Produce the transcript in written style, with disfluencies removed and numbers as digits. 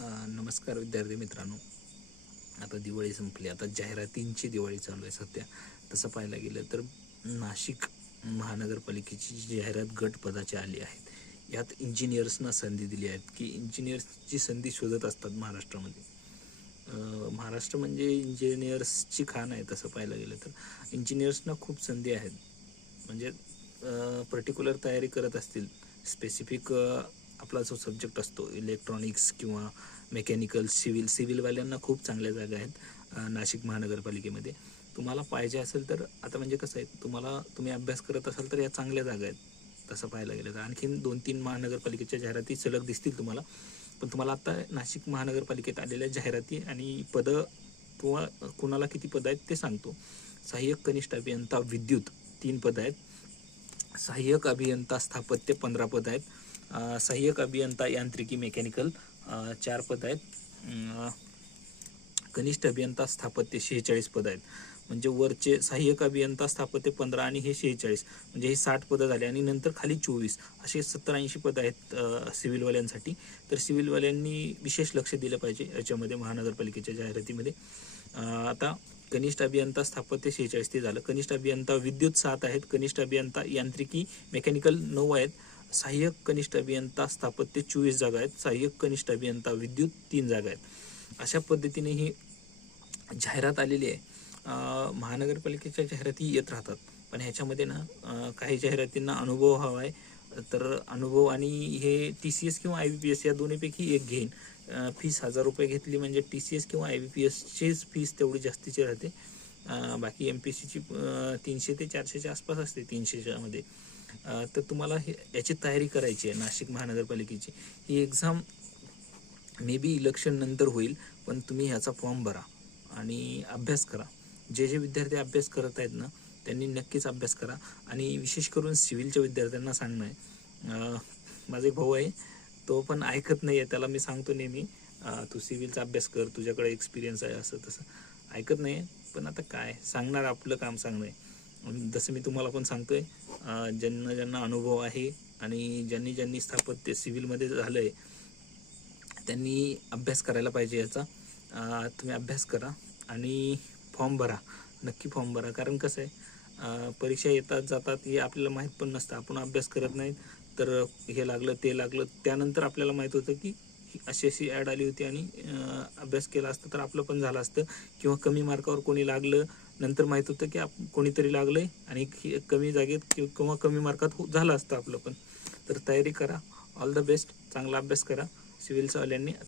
नमस्कार विद्यार्थी मित्रांनो. आता दिवाळी संपली, आता जाहिरातींची दिवाळी चालू आहे सध्या. तसं पाहायला गेलं तर नाशिक महानगरपालिकेची जी जाहिरात गट पदाची आली आहेत, यात इंजिनियर्सना संधी दिली आहेत की इंजिनियर्सची संधी शोधत असतात महाराष्ट्रामध्ये. महाराष्ट्र म्हणजे इंजिनियर्सची खाण आहे. तसं पाहायला गेलं तर इंजिनियर्सना खूप संधी आहेत. म्हणजे पर्टिक्युलर तयारी करत असतील, स्पेसिफिक आपला जो सब्जेक्ट असतो इलेक्ट्रॉनिक्स किंवा मेकॅनिकल, सिव्हिलवाल्यांना खूप चांगल्या जागा आहेत नाशिक महानगरपालिकेमध्ये. तुम्हाला पाहिजे असेल तर आता म्हणजे कसं आहे, तुम्ही अभ्यास करत असाल तर या चांगल्या जागा आहेत. तसं पाहायला गेलं तर आणखीन 2-3 महानगरपालिकेच्या जाहिराती सलग दिसतील तुम्हाला. पण तुम्हाला आता नाशिक महानगरपालिकेत आलेल्या जाहिराती आणि पदं किंवा कुणाला किती पदं आहेत ते सांगतो. सहाय्यक कनिष्ठ अभियंता विद्युत 3 पदं आहेत. सहाय्यक अभियंता स्थापत्य 15 पदं आहेत. सहाय्यक अभियंता यांत्रिकी मेकॅनिकल 4 पदं आहेत. कनिष्ठ अभियंता स्थापत्य 46 पदं आहेत. म्हणजे वरचे सहाय्यक अभियंता स्थापत्य 15 आणि हे 46, म्हणजे हे 60 पदं झाले. आणि नंतर खाली 24 असे 70-80 पदं आहेत सिव्हिलवाल्यांसाठी. तर सिव्हिलवाल्यांनी विशेष लक्ष दिलं पाहिजे याच्यामध्ये, महानगरपालिकेच्या जाहिरातीमध्ये. आता कनिष्ठ अभियंता स्थापत्य 46 ते झालं. कनिष्ठ अभियंता विद्युत 7 आहेत. कनिष्ठ अभियंता यांत्रिकी मेकॅनिकल 9 आहेत. सहाय्यक कनिष्ठ अभियंता स्थापत्य 24 जागा आहेत. सहाय्यक कनिष्ठ अभियंता विद्युत 3 जागा आहेत. अशा पद्धतीने ही जाहिरात आलेली आहे. महानगरपालिकेच्या जाहिराती येत राहतात, पण ह्याच्यामध्ये ना काही जाहिरातींना अनुभव हवा आहे. तर अनुभव आणि हे TCS किंवा IBPS या दोन्हीपैकी एक घेईन. फीस 1000 रुपये घेतली म्हणजे TCS किंवा IBPSचीच फीस तेवढी जास्तीची राहते. बाकी MPSCची 300 ते 400च्या आसपास असते, 300च्या मध्ये. तर तुम्हाला याची तयारी करायची आहे नाशिक महानगरपालिकेची. ही एक्झाम मे बी इलेक्शन नंतर होईल, पण तुम्ही ह्याचा फॉर्म भरा आणि अभ्यास करा. जे विद्यार्थी अभ्यास करत आहेत ना, त्यांनी नक्कीच अभ्यास करा. आणि विशेष करून सिव्हिलच्या विद्यार्थ्यांना सांगणं आहे, माझा एक भाऊ आहे, तो पण ऐकत नाही आहे. त्याला मी सांगतो नेहमी, तू सिव्हिलचा अभ्यास कर, तुझ्याकडे एक्सपिरियन्स आहे, असं तसं. ऐकत नाही आहे, पण आता काय सांगणार, आपलं काम सांगणं आहे. जसं मी तुम्हाला पण सांगतो आहे, ज्यांना अनुभव आहे आणि ज्यांनी स्थापत्य सिव्हिलमध्ये झालं आहे त्यांनी अभ्यास करायला पाहिजे याचा. तुम्ही अभ्यास करा आणि फॉर्म भरा, नक्की फॉर्म भरा. कारण कसं आहे, परीक्षा येतात जातात हे आपल्याला माहीत पण नसतं. आपण अभ्यास करत नाही तर हे लागलं ते लागलं, त्यानंतर आपल्याला माहीत होतं की अशी ॲड आली होती आणि अभ्यास केला असतं तर आपलं पण झालं असतं. किंवा कमी मार्कावर कोणी लागलं, नंतर माहीत होतं की कोणीतरी लागलं आहे आणि कमी जागेत किंवा कमी मार्कात झालं असतं आपलं पण. तर तयारी करा. All the best. चांगला अभ्यास करा सिव्हिलवाल्यांनी.